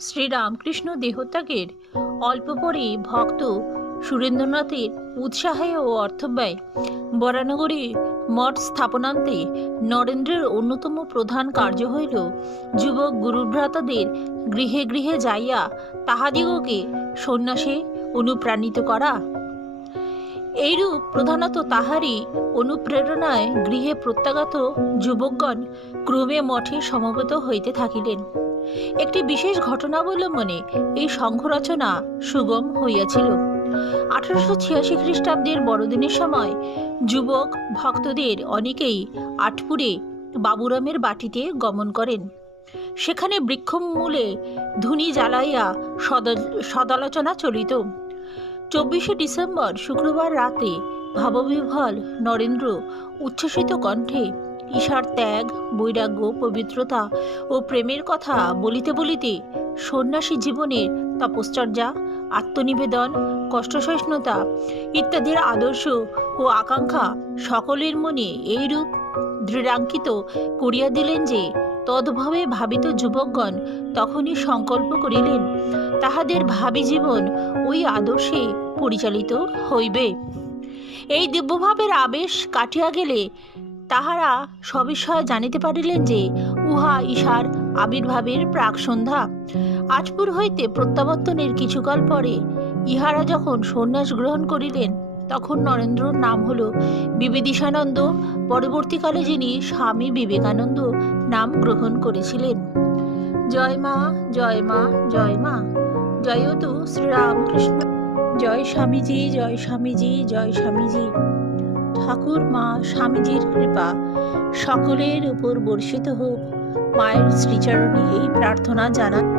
শ্রীরামকৃষ্ণ দেহত্যাগের অল্প পরে ভক্ত সুরেন্দ্রনাথের উৎসাহে ও অর্থব্যয় বরানগরী মঠ স্থাপনান্তে নরেন্দ্রের অন্যতম প্রধান কার্য হইল যুবক গুরুভ্রাতাদের গৃহে গৃহে যাইয়া তাহাদিগকে সন্ন্যাসে অনুপ্রাণিত করা। এইরূপ প্রধানত তাহারই অনুপ্রেরণায় গৃহে প্রত্যাগত যুবকগণ ক্রমে মঠে সমবেত হইতে থাকিলেন। একটি বিশেষ ঘটনাবলম্বনে এই সংঘ রচনা সুগম হইয়াছিল। 1886 খ্রিস্টাব্দের বড়দিনের সময় যুবক ভক্তদের অনেকেই আটপুরে বাবুরামের বাটিতে গমন করেন। সেখানে বৃক্ষমূলে ধুনি জ্বালাইয়া সদালোচনা চলিত। 24শে ডিসেম্বর শুক্রবার রাতে ভাববিহ্বল নরেন্দ্র উচ্ছ্বসিত কণ্ঠে ঈশার ত্যাগ, বৈরাগ্য, পবিত্রতা ও প্রেমের কথা বলিতে বলিতে সন্ন্যাসী জীবনের তপশ্চর্যা, আত্মনিবেদন, কষ্টসহিষ্ণুতা ইত্যাদির আদর্শ ও আকাঙ্ক্ষা সকলের মনে এইরূপ দৃঢ়াঙ্কিত করিয়া দিলেন যে তদ্ভাবে ভাবিত যুবকগণ তখনই সংকল্প করিলেন তাহাদের ভাবী জীবন ওই আদর্শে পরিচালিত হইবে। এই দিব্যভাবের আবেশ কাটিয়া গেলে তাহারা সবিষয়ে জানিতে পারিলেন যে উহা ঈশার আবির্ভাবের প্রাক সন্ধ্যা। আজপুর হইতে প্রত্যাবর্তনের কিছুকাল পরে ইহারা যখন সন্ন্যাস গ্রহণ করিলেন তখন নরেন্দ্রর নাম হল বিবিদিশানন্দ। পরবর্তীকালে যিনি স্বামী বিবেকানন্দ নাম গ্রহণ করেছিলেন। জয় মা, জয় মা, জয় মা, জয়তু শ্রীরামকৃষ্ণ। জয় স্বামীজি, জয় স্বামীজি, জয় স্বামীজি। ঠাকুর মা স্বামীজির কৃপা সকলের উপর বর্ষিত হোক। মায়ের শ্রীচরণে এই প্রার্থনা জানান।